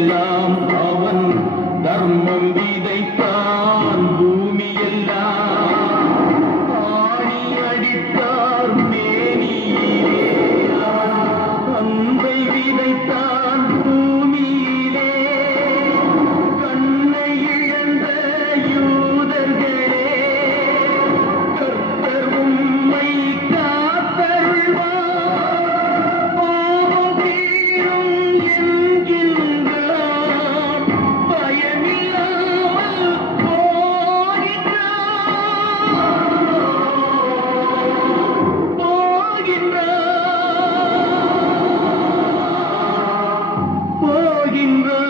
எல்லாம் அவன் தர்மம் விதைத்தான் போகின்றோம்